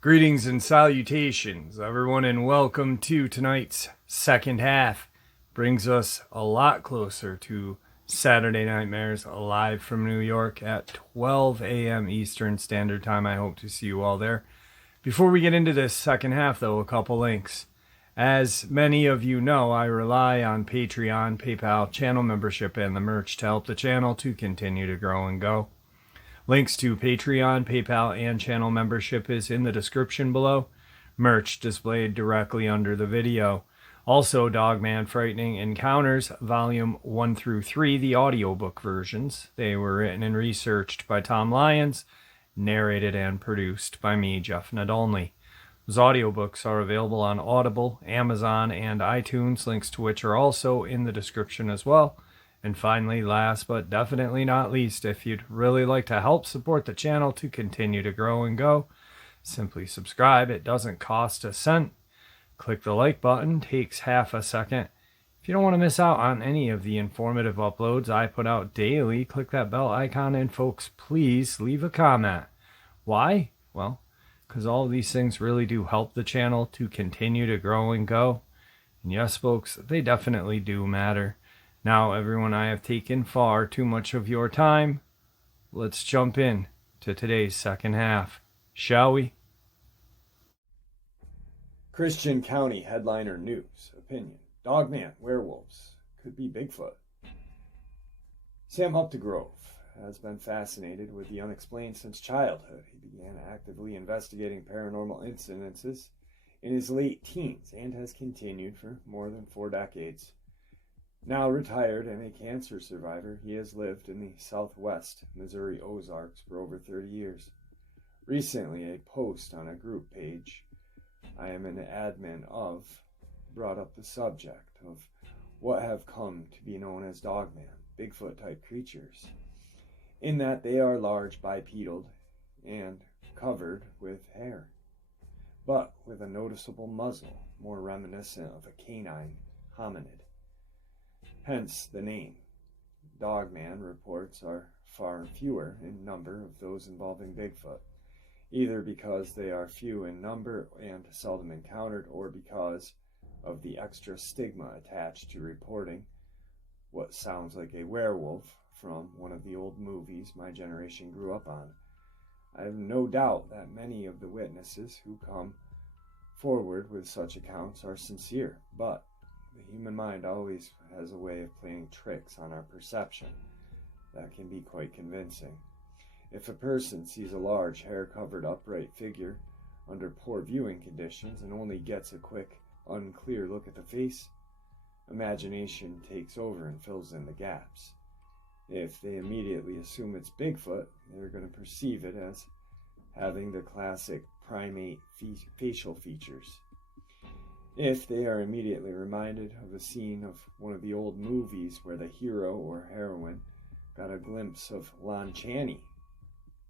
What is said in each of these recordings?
Greetings and salutations, everyone, and welcome to tonight's second half. Brings us a lot closer to Saturday Nightmares live from New York at 12 a.m. Eastern Standard Time. I hope to see you all there. Before we get into this second half, though, a couple links. As many of you know, I rely on Patreon, PayPal, channel membership, and the merch to help the channel to continue to grow and go. Links to Patreon, PayPal, and channel membership is in the description below. Merch displayed directly under the video. Also, Dogman Frightening Encounters, Volume 1 through 3, the audiobook versions. They were written and researched by Tom Lyons, narrated and produced by me, Jeff Nadolny. Those audiobooks are available on Audible, Amazon, and iTunes, links to which are also in the description as well. And finally, last but definitely not least, if you'd really like to help support the channel to continue to grow and go, simply subscribe. It doesn't cost a cent. Click the like button, takes half a second. If you don't want to miss out on any of the informative uploads I put out daily, click that bell icon, and folks, please leave a comment. Why? Well, because all of these things really do help the channel to continue to grow and go. And yes, folks, they definitely do matter. Now, everyone, I have taken far too much of your time. Let's jump in to today's second half, shall we? Christian County headliner news. Opinion. Dogman, werewolves. Could be Bigfoot. Sam Updegrove has been fascinated with the unexplained since childhood. He began actively investigating paranormal incidences in his late teens and has continued for more than 4 decades. Now retired and a cancer survivor, he has lived in the southwest Missouri Ozarks for over 30 years. Recently, a post on a group page I am an admin of brought up the subject of what have come to be known as Dogman, Bigfoot-type creatures, in that they are large, bipedal, and covered with hair, but with a noticeable muzzle, more reminiscent of a canine hominid. Hence the name. Dogman reports are far fewer in number of those involving Bigfoot, either because they are few in number and seldom encountered, or because of the extra stigma attached to reporting what sounds like a werewolf from one of the old movies my generation grew up on. I have no doubt that many of the witnesses who come forward with such accounts are sincere, but the human mind always has a way of playing tricks on our perception that can be quite convincing. If a person sees a large, hair-covered, upright figure under poor viewing conditions and only gets a quick, unclear look at the face, imagination takes over and fills in the gaps. If they immediately assume it's Bigfoot, they're going to perceive it as having the classic primate facial features. If they are immediately reminded of a scene of one of the old movies where the hero or heroine got a glimpse of Lon Chaney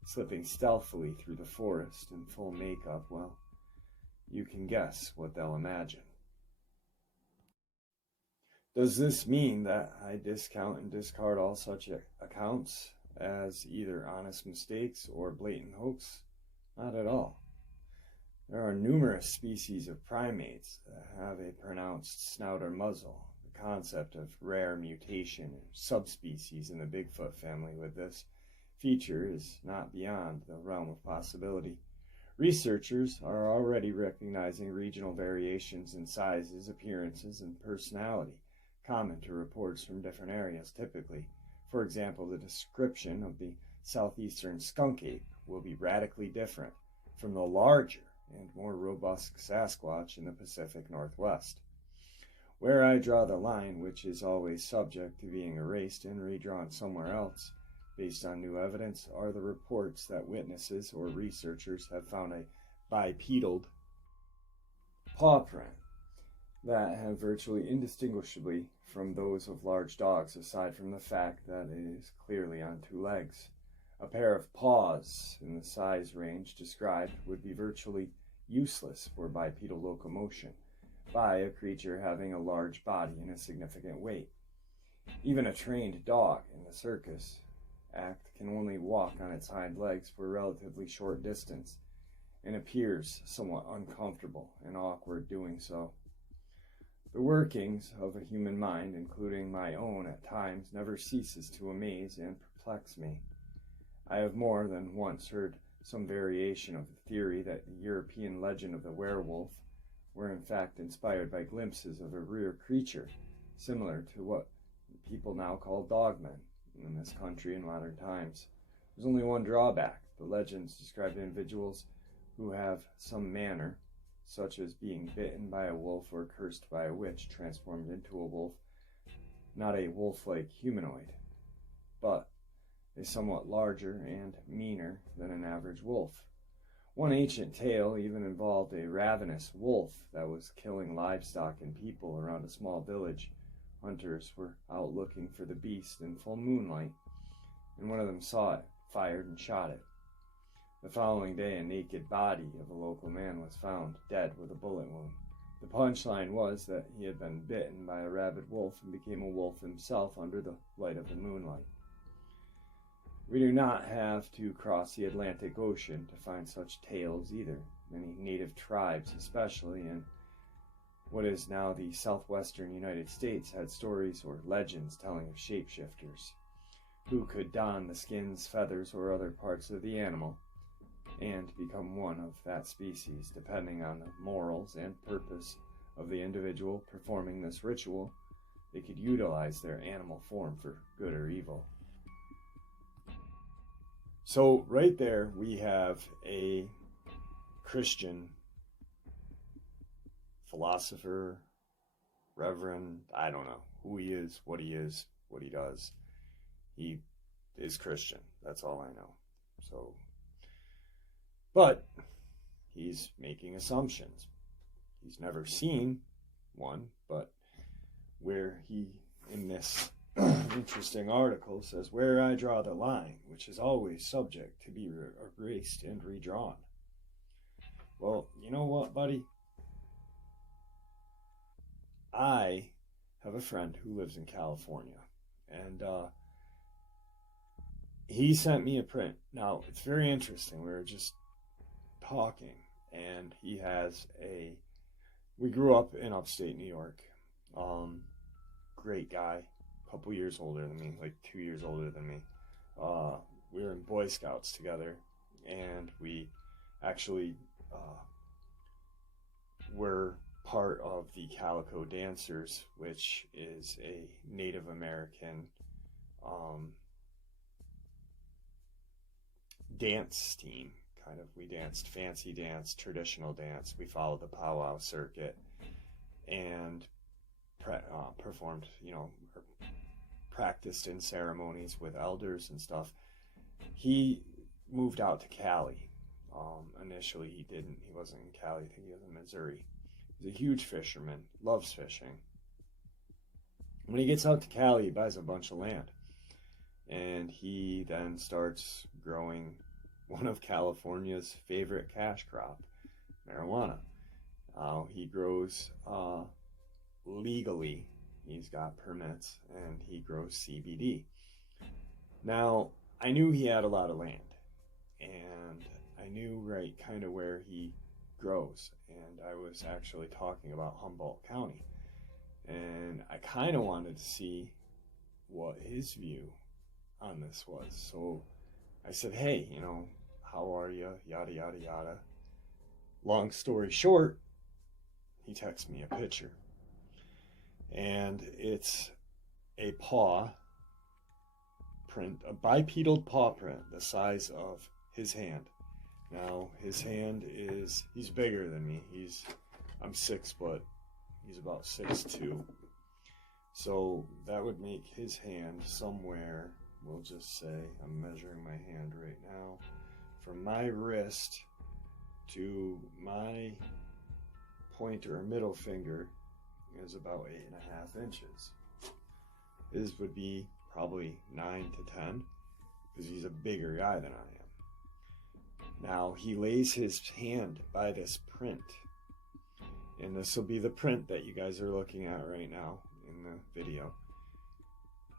slipping stealthily through the forest in full makeup, well, you can guess what they'll imagine. Does this mean that I discount and discard all such accounts as either honest mistakes or blatant hoax? Not at all. There are numerous species of primates that have a pronounced snout or muzzle. The concept of rare mutation and subspecies in the Bigfoot family with this feature is not beyond the realm of possibility. Researchers are already recognizing regional variations in sizes, appearances, and personality, common to reports from different areas typically. For example, the description of the southeastern skunk ape will be radically different from the larger and more robust Sasquatch in the Pacific Northwest. Where I draw the line, which is always subject to being erased and redrawn somewhere else based on new evidence, are the reports that witnesses or researchers have found a bipedal paw print that have virtually indistinguishably from those of large dogs, aside from the fact that it is clearly on 2 legs. A pair of paws in the size range described would be virtually useless for bipedal locomotion by a creature having a large body and a significant weight. Even a trained dog in the circus act can only walk on its hind legs for a relatively short distance, and appears somewhat uncomfortable and awkward doing so. The workings of a human mind, including my own at times, never ceases to amaze and perplex me. I have more than once heard some variation of the theory that the European legend of the werewolf were in fact inspired by glimpses of a rare creature, similar to what people now call dogmen in this country in modern times. There's only one drawback. The legends describe individuals who have some manner, such as being bitten by a wolf or cursed by a witch transformed into a wolf, not a wolf-like humanoid, but a somewhat larger and meaner than an average wolf. One ancient tale even involved a ravenous wolf that was killing livestock and people around a small village. Hunters were out looking for the beast in full moonlight, and one of them saw it, fired, and shot it. The following day, a naked body of a local man was found, dead with a bullet wound. The punchline was that he had been bitten by a rabid wolf and became a wolf himself under the light of the moonlight. We do not have to cross the Atlantic Ocean to find such tales either. Many native tribes, especially in what is now the southwestern United States, had stories or legends telling of shapeshifters who could don the skins, feathers, or other parts of the animal and become one of that species, depending on the morals and purpose of the individual performing this ritual. They could utilize their animal form for good or evil. So right there we have a Christian philosopher, reverend, I don't know who he is, what he does. He is Christian, that's all I know. So, but he's making assumptions. He's never seen one, but where he, in this interesting article, says, where I draw the line, which is always subject to be erased and redrawn. Well, you know what, buddy? I have a friend who lives in California, and he sent me a print. Now, it's very interesting. We were just talking, and he has we grew up in upstate New York. Great guy, a couple years older than me, like 2 years older than me. We were in Boy Scouts together, and we actually were part of the Calico Dancers, which is a Native American dance team. Kind of, we danced fancy dance, traditional dance. We followed the powwow circuit and performed, practiced in ceremonies with elders and stuff. He moved out to Cali. Initially, he wasn't in Cali. I think he was in Missouri. He's a huge fisherman, loves fishing. When he gets out to Cali, he buys a bunch of land, and he then starts growing one of California's favorite cash crop, marijuana. He grows legally. He's got permits, and he grows CBD. Now, I knew he had a lot of land, and I knew kind of where he grows, and I was actually talking about Humboldt County, and I kind of wanted to see what his view on this was. So I said, hey, how are you? Yada, yada, yada. Long story short, he texts me a picture. And it's a paw print, a bipedal paw print, the size of his hand. Now, his hand he's bigger than me. I'm 6 foot. He's about 6'2". So that would make his hand somewhere, we'll just say, I'm measuring my hand right now, from my wrist to my pointer or middle finger is about 8.5 inches. His would be probably 9 to 10, because he's a bigger guy than I am. Now, he lays his hand by this print, and this will be the print that you guys are looking at right now in the video.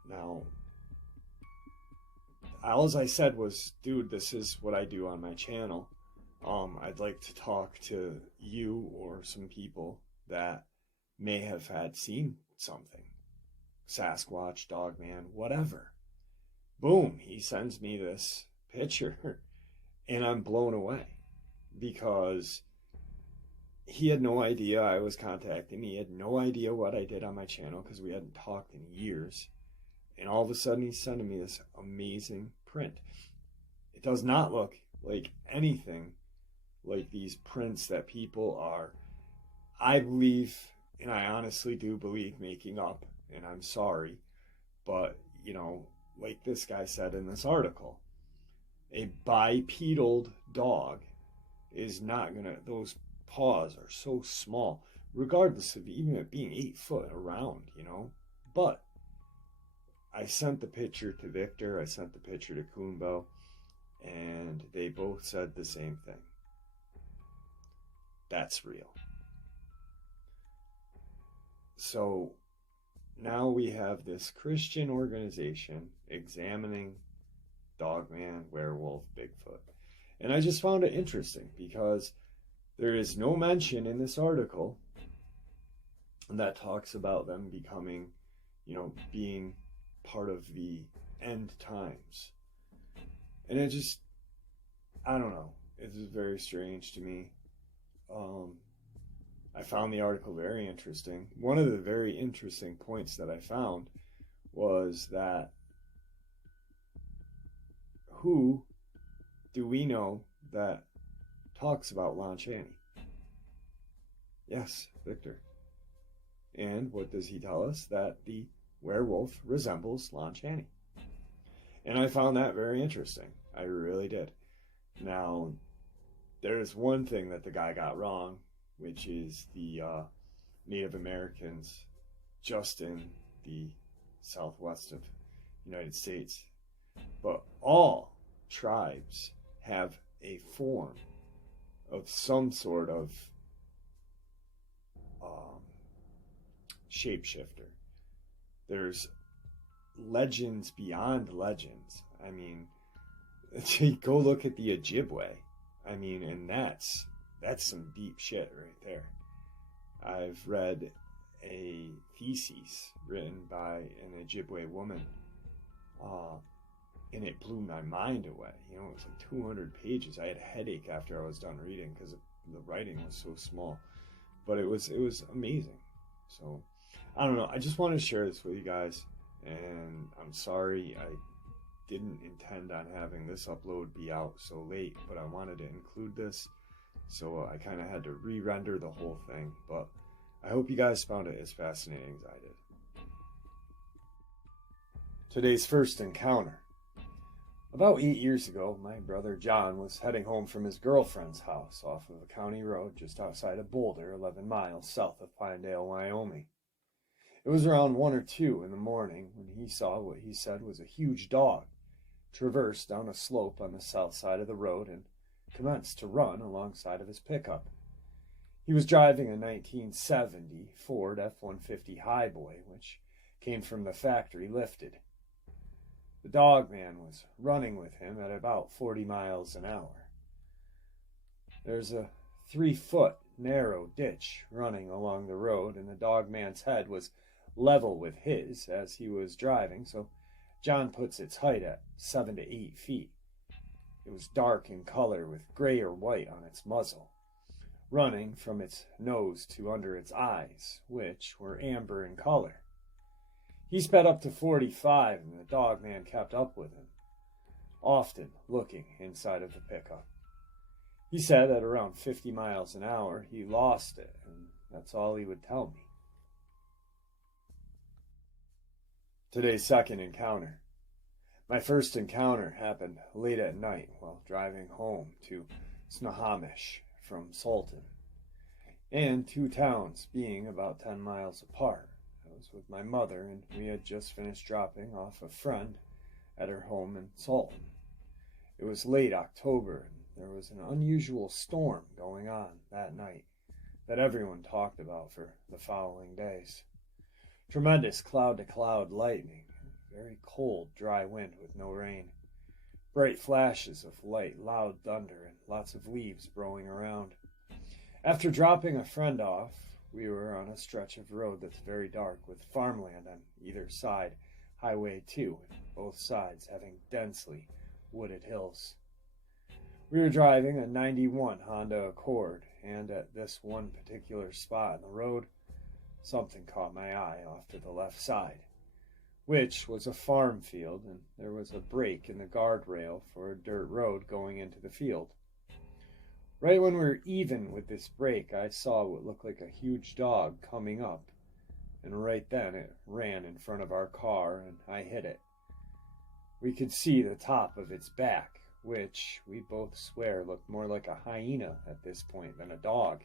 Now, all I said was, dude, this is what I do on my channel. I'd like to talk to you or some people that may have had seen something. Sasquatch, Dogman, whatever. Boom, he sends me this picture, and I'm blown away because he had no idea I was contacting me. He had no idea what I did on my channel because we hadn't talked in years. And all of a sudden, he's sending me this amazing print. It does not look like anything like these prints that people are, I believe, and I honestly do believe, making up. And I'm sorry, but, you know, like this guy said in this article, a bipedal dog is not going to, those paws are so small, regardless of even it being 8 foot around, you know. But I sent the picture to Victor, I sent the picture to Greenbelt, and they both said the same thing. That's real. So now we have this Christian organization examining Dogman, werewolf, Bigfoot. And I just found it interesting because there is no mention in this article that talks about them becoming, you know, being part of the end times. And it just, I don't know, it's very strange to me. I found the article very interesting. One of the very interesting points that I found was that who do we know that talks about Lon Chaney? Yes, Victor. And what does he tell us? That the werewolf resembles Lon Chaney. And I found that very interesting. I really did. Now, there's one thing that the guy got wrong, which is the Native Americans just in the southwest of the United States. But all tribes have a form of some sort of shapeshifter. There's legends beyond legends. I mean, go look at the Ojibwe. I mean, and that's some deep shit right there. I've read a thesis written by an Ojibwe woman, and it blew my mind away. You know, it was like 200 pages. I had a headache after I was done reading because the writing was so small, but it was amazing. So I don't know. I just wanted to share this with you guys, and I'm sorry I didn't intend on having this upload be out so late, but I wanted to include this, so I kind of had to re-render the whole thing. But I hope you guys found it as fascinating as I did. Today's first encounter. About 8 years ago, my brother John was heading home from his girlfriend's house off of a county road just outside of Boulder, 11 miles south of Pinedale, Wyoming. It was around 1 or 2 in the morning when he saw what he said was a huge dog traverse down a slope on the south side of the road and commenced to run alongside of his pickup. He was driving a 1970 Ford F-150 Highboy, which came from the factory lifted. The Dogman was running with him at about 40 miles an hour. There's a 3-foot narrow ditch running along the road, and the Dogman's head was level with his as he was driving, so John puts its height at 7 to 8 feet. It was dark in color with gray or white on its muzzle, running from its nose to under its eyes, which were amber in color. He sped up to 45, and the Dogman kept up with him, often looking inside of the pickup. He said at around 50 miles an hour he lost it, and that's all he would tell me. Today's second encounter. My first encounter happened late at night while driving home to Snohomish from Sultan, and 2 towns being about 10 miles apart. I was with my mother, and we had just finished dropping off a friend at her home in Sultan. It was late October, and there was an unusual storm going on that night that everyone talked about for the following days. Tremendous cloud-to-cloud lightning, very cold, dry wind with no rain. Bright flashes of light, loud thunder, and lots of leaves blowing around. After dropping a friend off, we were on a stretch of road that's very dark with farmland on either side, Highway 2, and both sides having densely wooded hills. We were driving a 91 Honda Accord, and at this one particular spot in the road, something caught my eye off to the left side, which was a farm field, and there was a break in the guardrail for a dirt road going into the field. Right when we were even with this break, I saw what looked like a huge dog coming up, and right then it ran in front of our car, and I hit it. We could see the top of its back, which we both swear looked more like a hyena at this point than a dog.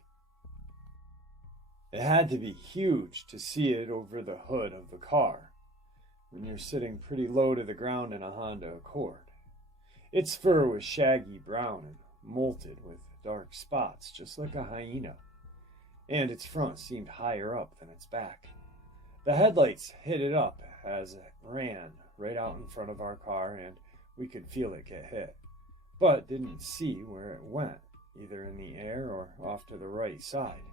It had to be huge to see it over the hood of the car, when you're sitting pretty low to the ground in a Honda Accord. Its fur was shaggy brown and molted with dark spots, just like a hyena, and its front seemed higher up than its back. The headlights hit it up as it ran right out in front of our car, and we could feel it get hit, but didn't see where it went, either in the air or off to the right side.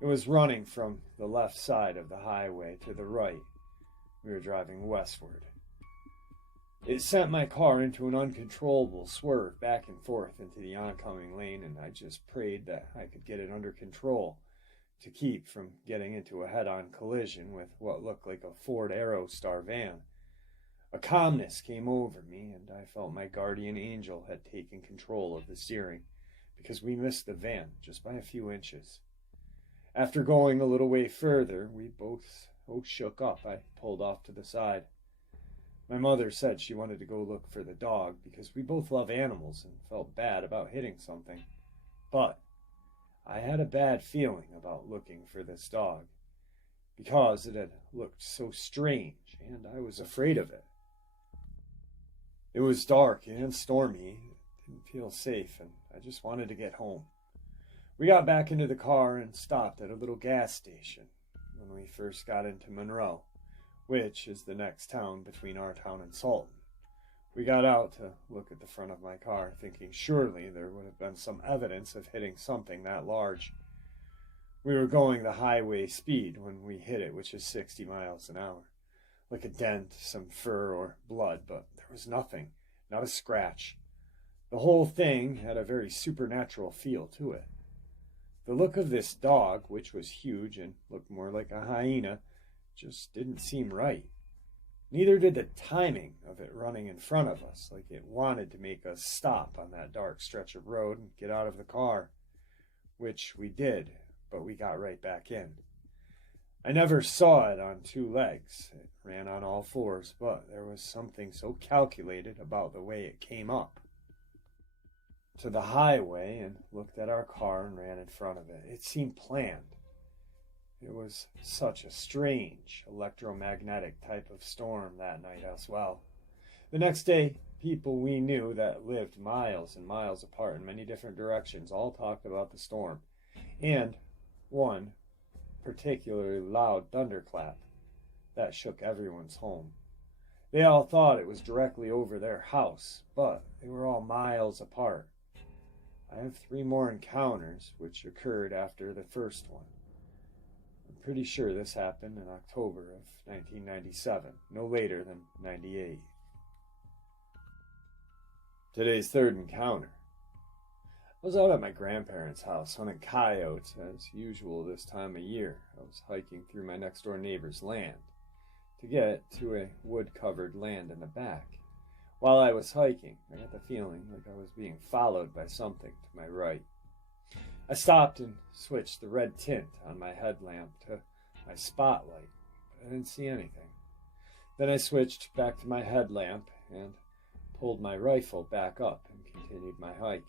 It was running from the left side of the highway to the right. We were driving westward. It sent my car into an uncontrollable swerve back and forth into the oncoming lane, and I just prayed that I could get it under control to keep from getting into a head-on collision with what looked like a Ford Aerostar van. A calmness came over me, and I felt my guardian angel had taken control of the steering, because we missed the van just by a few inches. After going a little way further, we both shook up. I pulled off to the side. My mother said she wanted to go look for the dog because we both love animals and felt bad about hitting something. But I had a bad feeling about looking for this dog because it had looked so strange and I was afraid of it. It was dark and stormy. It didn't feel safe and I just wanted to get home. We got back into the car and stopped at a little gas station when we first got into Monroe, which is the next town between our town and Sultan. We got out to look at the front of my car, thinking surely there would have been some evidence of hitting something that large. We were going the highway speed when we hit it, which is 60 miles an hour. Like a dent, some fur or blood, but there was nothing, not a scratch. The whole thing had a very supernatural feel to it. The look of this dog, which was huge and looked more like a hyena, just didn't seem right. Neither did the timing of it running in front of us, like it wanted to make us stop on that dark stretch of road and get out of the car, which we did, but we got right back in. I never saw it on two legs. It ran on all fours, but there was something so calculated about the way it came up to the highway and looked at our car and ran in front of it. It seemed planned. It was such a strange electromagnetic type of storm that night as well. The next day, people we knew that lived miles and miles apart in many different directions all talked about the storm, and one particularly loud thunderclap that shook everyone's home. They all thought it was directly over their house, but they were all miles apart. I have 3 more encounters, which occurred after the first one. I'm pretty sure this happened in October of 1997, no later than 98. Today's third encounter. I was out at my grandparents' house hunting coyotes as usual this time of year. I was hiking through my next-door neighbor's land to get to a wood-covered land in the back. While I was hiking, I got the feeling like I was being followed by something to my right. I stopped and switched the red tint on my headlamp to my spotlight, but I didn't see anything. Then I switched back to my headlamp and pulled my rifle back up and continued my hike.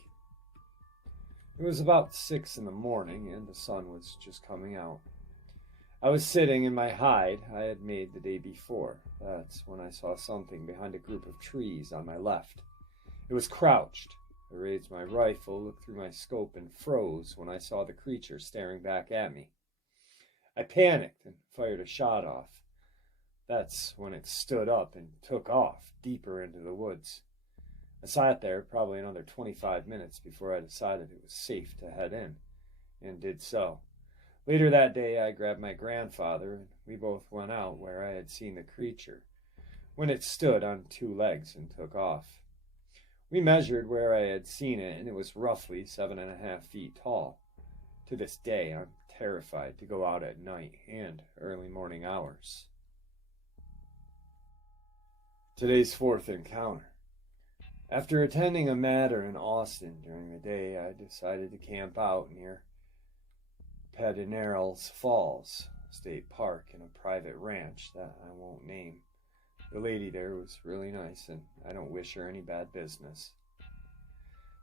It was about 6 in the morning and the sun was just coming out. I was sitting in my hide I had made the day before. That's when I saw something behind a group of trees on my left. It was crouched. I raised my rifle, looked through my scope, and froze when I saw the creature staring back at me. I panicked and fired a shot off, That's when it stood up and took off deeper into the woods. I sat there probably another 25 minutes before I decided it was safe to head in, and did so. Later that day, I grabbed my grandfather, and we both went out where I had seen the creature, when it stood on two legs and took off. We measured where I had seen it, and it was roughly 7.5 feet tall. To this day, I'm terrified to go out at night and early morning hours. Today's fourth encounter. After attending a matter in Austin during the day, I decided to camp out near Pedernales Falls State Park in a private ranch that I won't name. The lady there was really nice, and I don't wish her any bad business.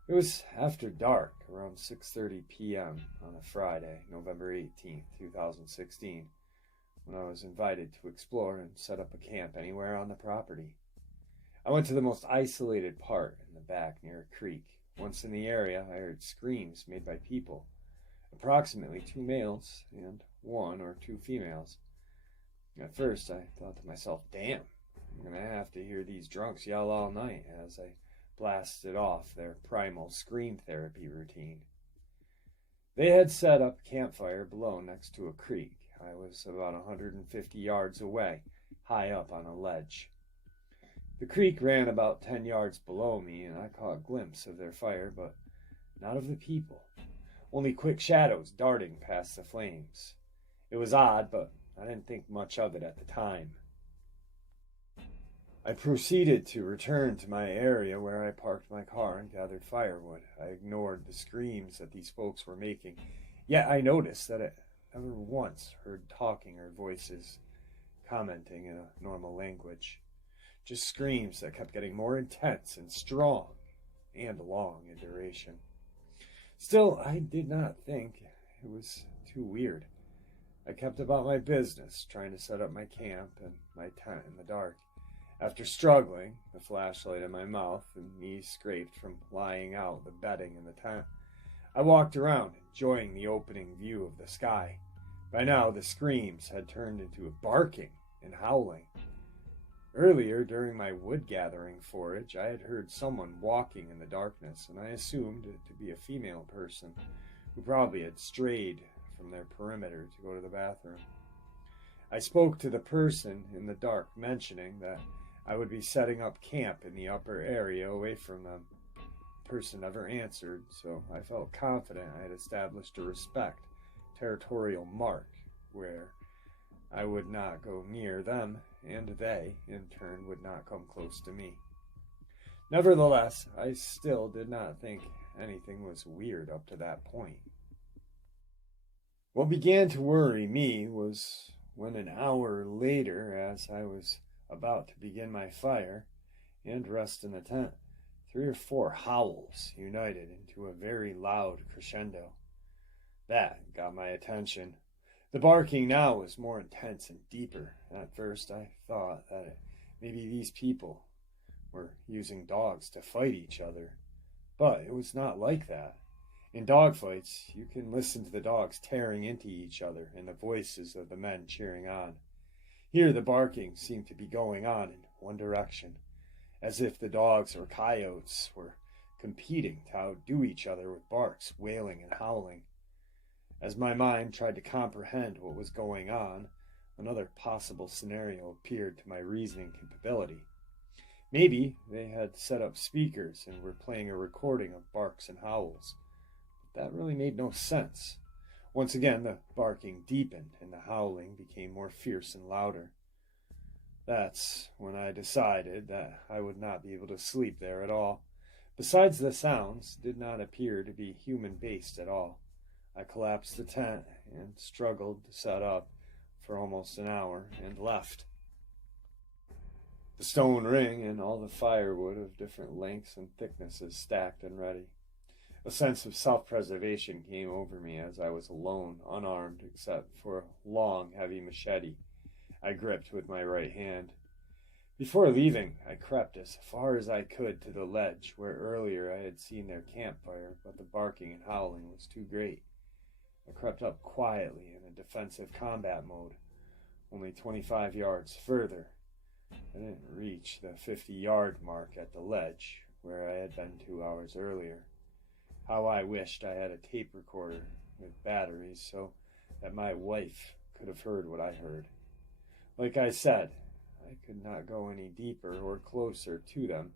It was after dark, around 6:30 p.m. on a Friday, November 18th, 2016, when I was invited to explore and set up a camp anywhere on the property. I went to the most isolated part in the back near a creek. Once in the area, I heard screams made by people, approximately 2 males and 1 or 2 females. At first, I thought to myself, damn, I'm going to have to hear these drunks yell all night, as I blasted off their primal scream therapy routine. They had set up a campfire below next to a creek. I was about 150 yards away, high up on a ledge. The creek ran about 10 yards below me, and I caught a glimpse of their fire, but not of the people. Only quick shadows darting past the flames. It was odd, but I didn't think much of it at the time. I proceeded to return to my area where I parked my car and gathered firewood. I ignored the screams that these folks were making, yet I noticed that I never once heard talking or voices commenting in a normal language. Just screams that kept getting more intense and strong and long in duration. Still, I did not think it was too weird. I kept about my business, trying to set up my camp and my tent in the dark. After struggling, the flashlight in my mouth and knees scraped from lying out the bedding in the tent, I walked around, enjoying the opening view of the sky. By now, the screams had turned into barking and howling. Earlier, during my wood-gathering forage, I had heard someone walking in the darkness, and I assumed it to be a female person who probably had strayed from their perimeter to go to the bathroom. I spoke to the person in the dark, mentioning that I would be setting up camp in the upper area away from them. The person never answered, so I felt confident I had established a territorial mark where I would not go near them, and they, in turn, would not come close to me. Nevertheless, I still did not think anything was weird up to that point. What began to worry me was when an hour later, as I was about to begin my fire and rest in the tent, 3 or 4 howls united into a very loud crescendo. That got my attention. The barking now was more intense and deeper. At first, I thought that maybe these people were using dogs to fight each other. But it was not like that. In dogfights, you can listen to the dogs tearing into each other and the voices of the men cheering on. Here, the barking seemed to be going on in one direction, as if the dogs or coyotes were competing to outdo each other with barks, wailing, and howling. As my mind tried to comprehend what was going on, another possible scenario appeared to my reasoning capability. Maybe they had set up speakers and were playing a recording of barks and howls. But that really made no sense. Once again, the barking deepened and the howling became more fierce and louder. That's when I decided that I would not be able to sleep there at all. Besides, the sounds did not appear to be human-based at all. I collapsed the tent and struggled to set up for almost an hour and left. The stone ring and all the firewood of different lengths and thicknesses stacked and ready. A sense of self-preservation came over me as I was alone, unarmed except for a long, heavy machete I gripped with my right hand. Before leaving, I crept as far as I could to the ledge where earlier I had seen their campfire, but the barking and howling was too great. I crept up quietly in a defensive combat mode, only 25 yards further. I didn't reach the 50-yard mark at the ledge, where I had been 2 hours earlier. How I wished I had a tape recorder with batteries so that my wife could have heard what I heard. Like I said, I could not go any deeper or closer to them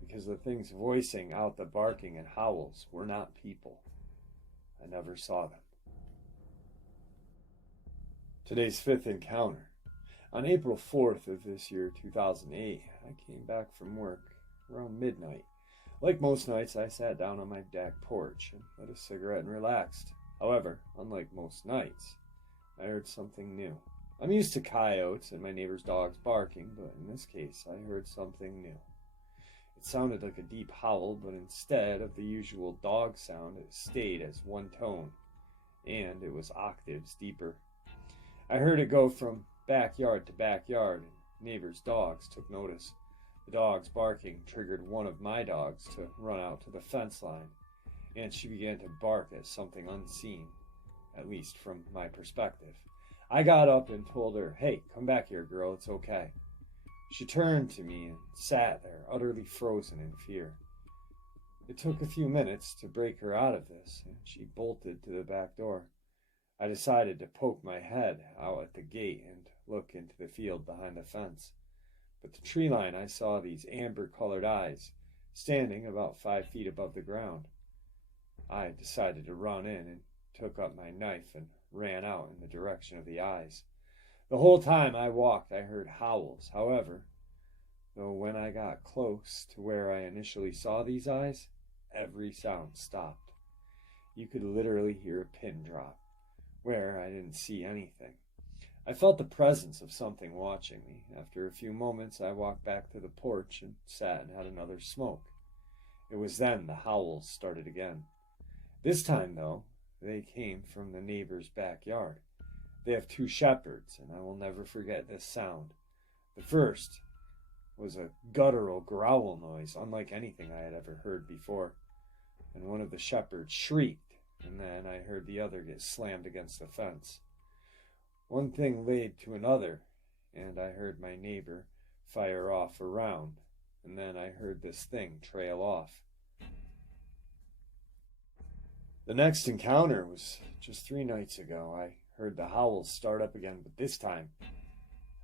because the things voicing out the barking and howls were not people. I never saw them. Today's fifth encounter. On April 4th of this year, 2008, I came back from work around midnight. Like most nights, I sat down on my back porch and lit a cigarette and relaxed. However, unlike most nights, I heard something new. I'm used to coyotes and my neighbor's dogs barking, but in this case, I heard something new. It sounded like a deep howl, but instead of the usual dog sound, it stayed as one tone, and it was octaves deeper. I heard it go from backyard to backyard, and neighbors' dogs took notice. The dog's barking triggered one of my dogs to run out to the fence line, and she began to bark at something unseen, at least from my perspective. I got up and told her, "Hey, come back here, girl, it's okay." She turned to me and sat there, utterly frozen in fear. It took a few minutes to break her out of this, and she bolted to the back door. I decided to poke my head out at the gate and look into the field behind the fence. But the tree line, I saw these amber-colored eyes standing about 5 feet above the ground. I decided to run in and took up my knife and ran out in the direction of the eyes. The whole time I walked, I heard howls. However, though when I got close to where I initially saw these eyes, every sound stopped. You could literally hear a pin drop, where I didn't see anything. I felt the presence of something watching me. After a few moments, I walked back to the porch and sat and had another smoke. It was then the howls started again. This time, though, they came from the neighbor's backyard. They have 2 shepherds, and I will never forget this sound. The first was a guttural growl noise, unlike anything I had ever heard before, and one of the shepherds shrieked, and then I heard the other get slammed against the fence. One thing led to another, and I heard my neighbor fire off a round, and then I heard this thing trail off. The next encounter was just 3 nights ago. I heard the howls start up again, but this time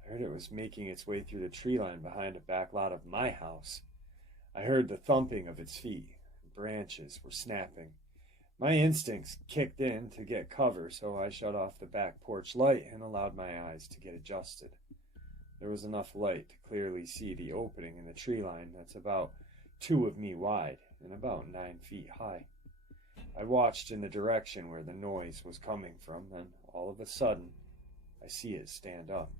I heard it was making its way through the tree line behind a back lot of my house. I heard the thumping of its feet. Branches were snapping. My instincts kicked in to get cover, so I shut off the back porch light and allowed my eyes to get adjusted. There was enough light to clearly see the opening in the tree line that's about 2 of me wide and about 9 feet high. I watched in the direction where the noise was coming from, and all of a sudden, I see it stand up.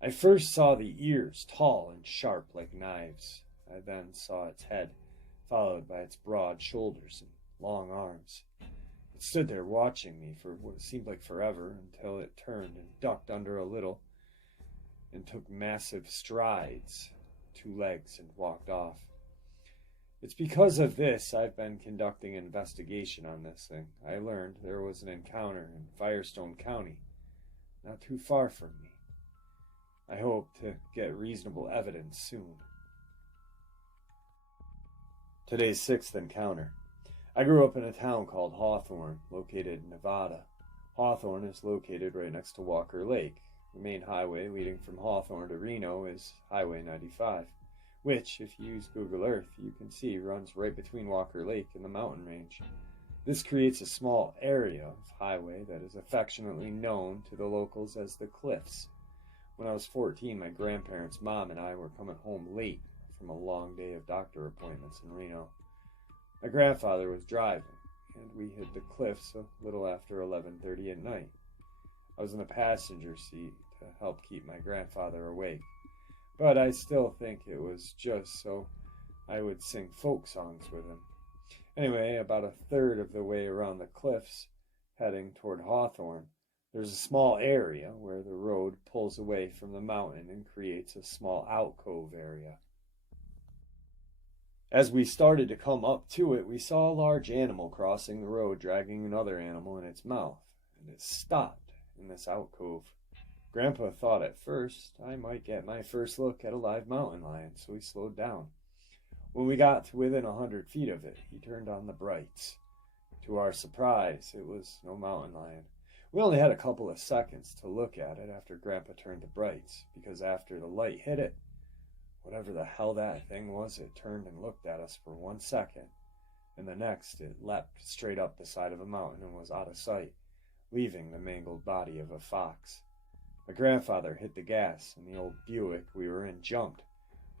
I first saw the ears, tall and sharp like knives. I then saw its head, followed by its broad shoulders and long arms. It stood there watching me for what seemed like forever until it turned and ducked under a little and took massive strides, 2 legs, and walked off. It's because of this I've been conducting an investigation on this thing. I learned there was an encounter in Firestone County, not too far from me. I hope to get reasonable evidence soon. Today's 6th encounter. I grew up in a town called Hawthorne, located in Nevada. Hawthorne is located right next to Walker Lake. The main highway leading from Hawthorne to Reno is Highway 95, which, if you use Google Earth, you can see runs right between Walker Lake and the mountain range. This creates a small area of highway that is affectionately known to the locals as the Cliffs. When I was 14, my grandparents' mom and I were coming home late from a long day of doctor appointments in Reno. My grandfather was driving, and we hit the Cliffs a little after 11:30 at night. I was in the passenger seat to help keep my grandfather awake, but I still think it was just so I would sing folk songs with him. Anyway, about 1/3 of the way around the Cliffs, heading toward Hawthorne, there's a small area where the road pulls away from the mountain and creates a small alcove area. As we started to come up to it, we saw a large animal crossing the road, dragging another animal in its mouth, and it stopped in this alcove. Grandpa thought at first I might get my first look at a live mountain lion, so he slowed down. When we got to within 100 feet of it, he turned on the brights. To our surprise, it was no mountain lion. We only had a couple of seconds to look at it after Grandpa turned the brights, because after the light hit it, whatever the hell that thing was, it turned and looked at us for 1 second, and the next it leapt straight up the side of a mountain and was out of sight, leaving the mangled body of a fox. My grandfather hit the gas, and the old Buick we were in jumped,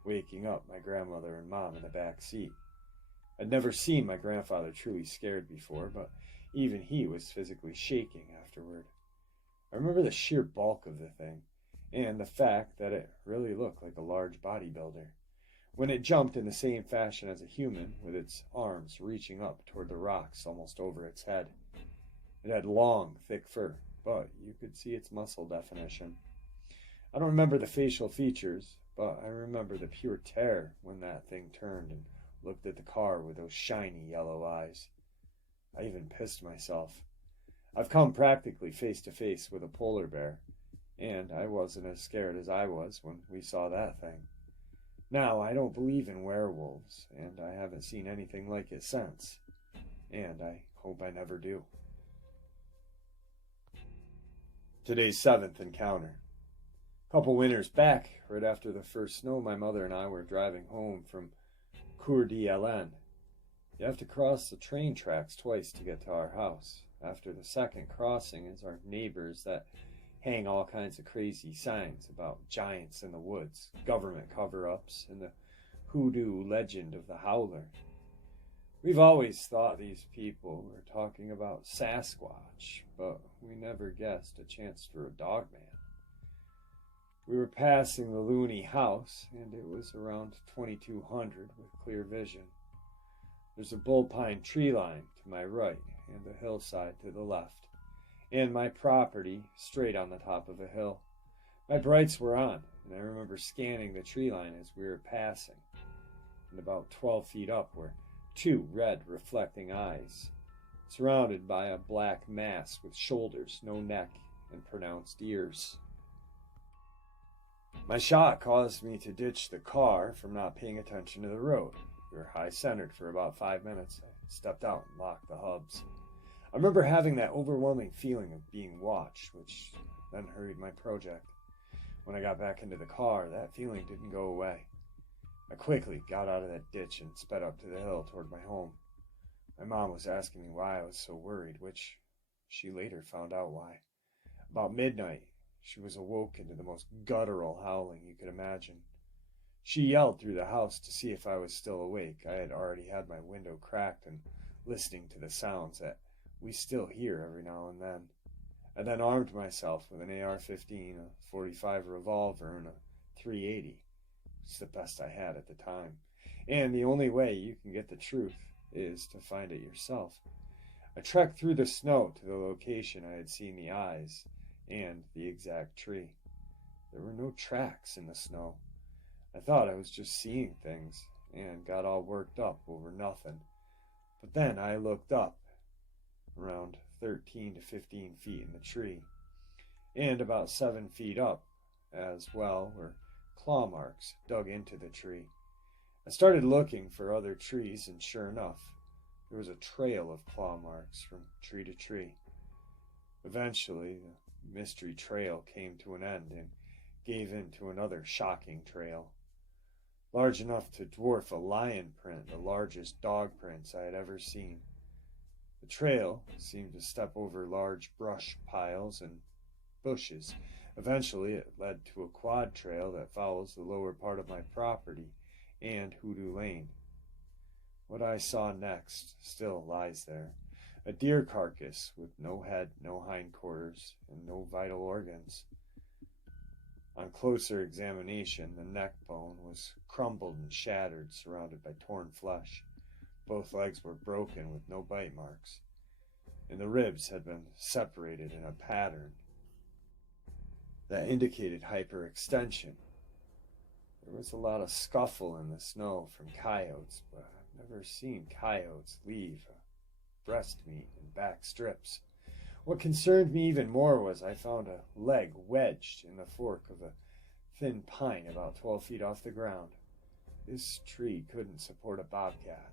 waking up my grandmother and Mom in the back seat. I'd never seen my grandfather truly scared before, but even he was physically shaking afterward. I remember the sheer bulk of the thing, and the fact that it really looked like a large bodybuilder. When it jumped in the same fashion as a human, with its arms reaching up toward the rocks almost over its head. It had long, thick fur, but you could see its muscle definition. I don't remember the facial features, but I remember the pure terror when that thing turned and looked at the car with those shiny yellow eyes. I even pissed myself. I've come practically face to face with a polar bear, and I wasn't as scared as I was when we saw that thing. Now, I don't believe in werewolves, and I haven't seen anything like it since, and I hope I never do. Today's 7th encounter. A couple winters back, right after the first snow, my mother and I were driving home from Coeur d'Alene. You have to cross the train tracks twice to get to our house. After the second crossing is our neighbors that hang all kinds of crazy signs about giants in the woods, government cover-ups, and the hoodoo legend of the howler. We've always thought these people were talking about Sasquatch, but we never guessed a chance for a Dogman. We were passing the Looney house, and it was around 2200 with clear vision. There's a bullpine tree line to my right and a hillside to the left, and my property straight on the top of a hill. My brights were on, and I remember scanning the tree line as we were passing, and about 12 feet up were 2 red reflecting eyes, surrounded by a black mass with shoulders, no neck, and pronounced ears. My shot caused me to ditch the car from not paying attention to the road. We were high-centered for about 5 minutes. I stepped out and locked the hubs. I remember having that overwhelming feeling of being watched, which then hurried my project. When I got back into the car, that feeling didn't go away. I quickly got out of that ditch and sped up to the hill toward my home. My mom was asking me why I was so worried, which she later found out why. About midnight, she was awoke into the most guttural howling you could imagine. She yelled through the house to see if I was still awake. I had already had my window cracked and listening to the sounds that we still hear every now and then. I then armed myself with an AR-15, a .45 revolver, and a .380. It's the best I had at the time. And the only way you can get the truth is to find it yourself. I trekked through the snow to the location I had seen the eyes and the exact tree. There were no tracks in the snow. I thought I was just seeing things and got all worked up over nothing. But then I looked up, around 13 to 15 feet in the tree, and about 7 feet up as well were claw marks dug into the tree. I started looking for other trees, and sure enough, there was a trail of claw marks from tree to tree. Eventually, the mystery trail came to an end and gave in to another shocking trail, large enough to dwarf a lion print, the largest dog prints I had ever seen. The trail seemed to step over large brush piles and bushes. Eventually, it led to a quad trail that follows the lower part of my property and Hoodoo Lane. What I saw next still lies there. A deer carcass with no head, no hindquarters, and no vital organs. On closer examination, the neck bone was crumbled and shattered, surrounded by torn flesh. Both legs were broken with no bite marks, and the ribs had been separated in a pattern that indicated hyperextension. There was a lot of scuffle in the snow from coyotes, but I've never seen coyotes leave breast meat and back strips. What concerned me even more was I found a leg wedged in the fork of a thin pine about 12 feet off the ground. This tree couldn't support a bobcat.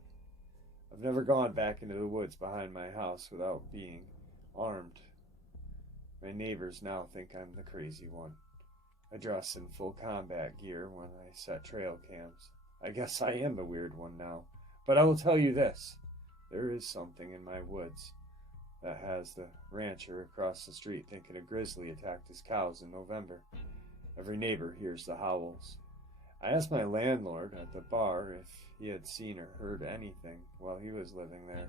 I've never gone back into the woods behind my house without being armed. My neighbors now think I'm the crazy one. I dress in full combat gear when I set trail cams. I guess I am the weird one now. But I will tell you this. There is something in my woods that has the rancher across the street thinking a grizzly attacked his cows in November. Every neighbor hears the howls. I asked my landlord at the bar if he had seen or heard anything while he was living there,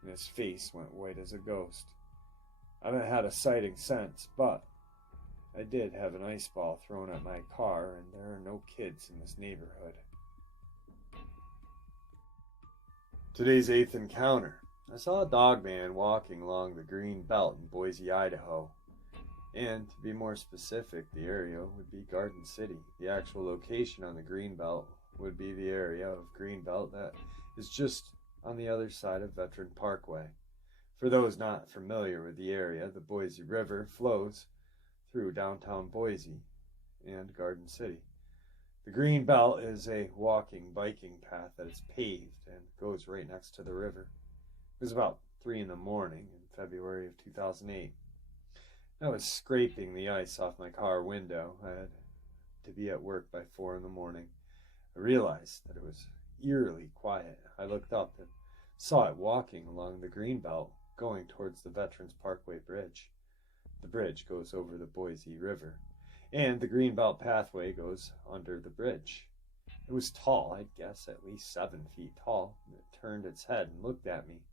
and his face went white as a ghost. I haven't had a sighting since, but I did have an ice ball thrown at my car, and there are no kids in this neighborhood. Today's 8th encounter. I saw a Dogman walking along the Greenbelt in Boise, Idaho. And to be more specific, the area would be Garden City. The actual location on the Greenbelt would be the area of Greenbelt that is just on the other side of Veteran Parkway. For those not familiar with the area, the Boise River flows through downtown Boise and Garden City. The Greenbelt is a walking, biking path that is paved and goes right next to the river. It was about 3 in the morning in February of 2008. I was scraping the ice off my car window. I had to be at work by 4 in the morning. I realized that it was eerily quiet. I looked up and saw it walking along the Greenbelt, going towards the Veterans Parkway Bridge. The bridge goes over the Boise River, and the Greenbelt pathway goes under the bridge. It was tall, I'd guess at least 7 feet tall. It turned its head and looked at me.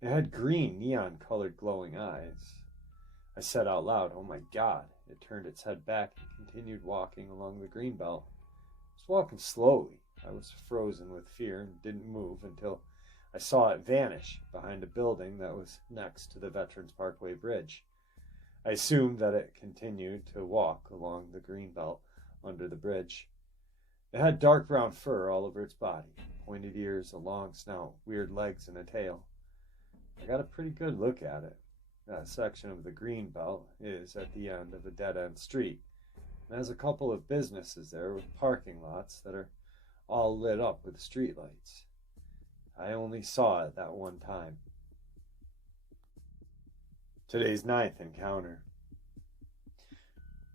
It had green, neon-colored glowing eyes. I said out loud, "Oh my God." It turned its head back and continued walking along the Greenbelt. It was walking slowly. I was frozen with fear and didn't move until I saw it vanish behind a building that was next to the Veterans Parkway Bridge. I assumed that it continued to walk along the Greenbelt under the bridge. It had dark brown fur all over its body, pointed ears, a long snout, weird legs, and a tail. I got a pretty good look at it. That section of the Greenbelt is at the end of a dead-end street, and has a couple of businesses there with parking lots that are all lit up with streetlights. I only saw it that one time. Today's 9th encounter.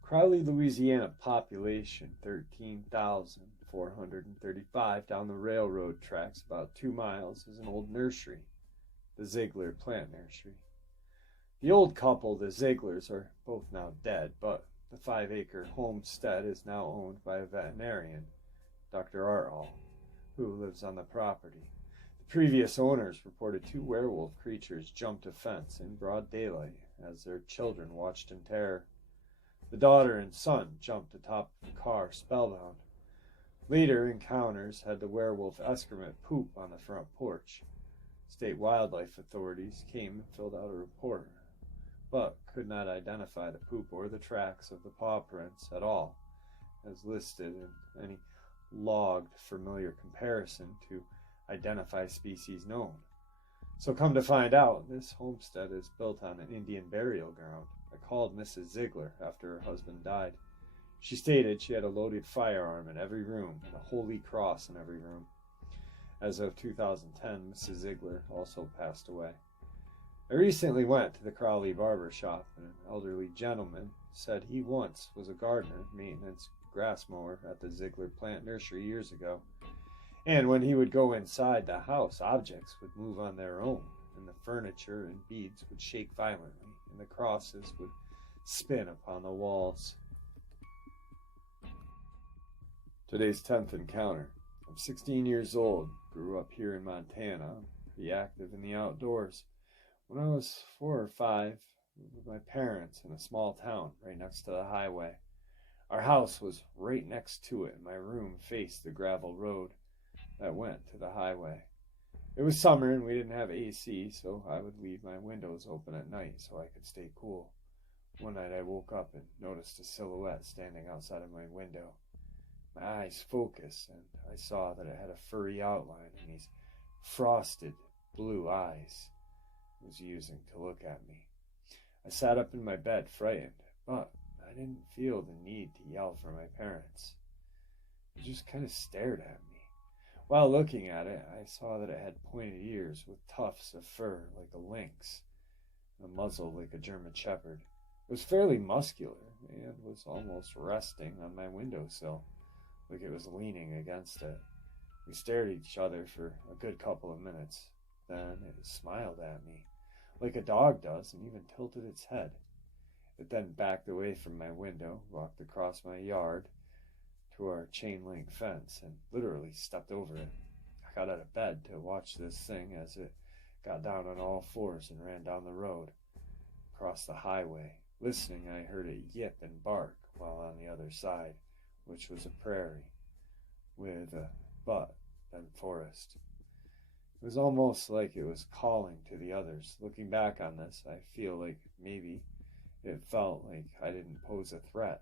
Crowley, Louisiana, population 13,435. Down the railroad tracks about 2 miles is an old nursery, the Ziegler Plant Nursery. The old couple, the Zieglers, are both now dead, but the 5-acre homestead is now owned by a veterinarian, Dr. Artall, who lives on the property. The previous owners reported 2 werewolf creatures jumped a fence in broad daylight as their children watched in terror. The daughter and son jumped atop the car spellbound. Later encounters had the werewolf excrement poop on the front porch. State wildlife authorities came and filled out a report, but could not identify the poop or the tracks of the paw prints at all, as listed in any logged familiar comparison to identify species known. So come to find out, this homestead is built on an Indian burial ground. I called Mrs. Ziegler after her husband died. She stated she had a loaded firearm in every room and a holy cross in every room. As of 2010, Mrs. Ziegler also passed away. I recently went to the Crowley barber shop, and an elderly gentleman said he once was a gardener, maintenance, grass mower at the Ziegler Plant Nursery years ago. And when he would go inside the house, objects would move on their own, and the furniture and beads would shake violently, and the crosses would spin upon the walls. Today's 10th encounter. I'm 16 years old, grew up here in Montana, pretty active in the outdoors. When I was 4 or 5, with my parents in a small town right next to the highway. Our house was right next to it, and my room faced the gravel road that went to the highway. It was summer and we didn't have AC, so I would leave my windows open at night so I could stay cool. One night I woke up and noticed a silhouette standing outside of my window. My eyes focused, and I saw that it had a furry outline and these frosted blue eyes it was using to look at me. I sat up in my bed, frightened, but I didn't feel the need to yell for my parents. It just kind of stared at me. While looking at it, I saw that it had pointed ears with tufts of fur like a lynx, and a muzzle like a German shepherd. It was fairly muscular and was almost resting on my windowsill, like it was leaning against it. We stared at each other for a good couple of minutes. Then it smiled at me, like a dog does, and even tilted its head. It then backed away from my window, walked across my yard to our chain-link fence, and literally stepped over it. I got out of bed to watch this thing as it got down on all fours and ran down the road, across the highway. Listening, I heard it yip and bark, while on the other side, which was a prairie, with a but then forest. It was almost like it was calling to the others. Looking back on this, I feel like maybe it felt like I didn't pose a threat.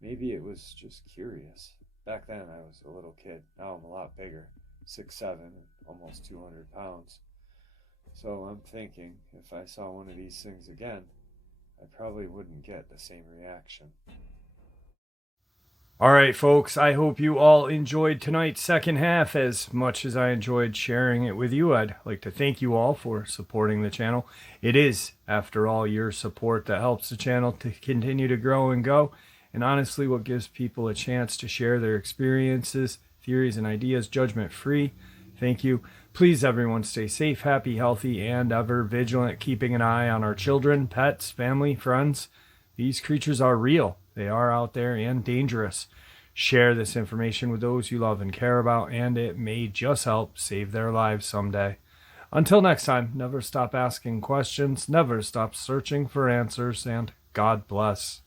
Maybe it was just curious. Back then I was a little kid. Now I'm a lot bigger, 6'7", and almost 200 pounds. So I'm thinking if I saw one of these things again, I probably wouldn't get the same reaction. All right, folks, I hope you all enjoyed tonight's second half as much as I enjoyed sharing it with you. I'd like to thank you all for supporting the channel. It is, after all, your support that helps the channel to continue to grow and go, and honestly what gives people a chance to share their experiences, theories, and ideas judgment-free. Thank you. Please, everyone, stay safe, happy, healthy, and ever vigilant, keeping an eye on our children, pets, family, friends. These creatures are real. They are out there and dangerous. Share this information with those you love and care about, and it may just help save their lives someday. Until next time, never stop asking questions, never stop searching for answers, and God bless.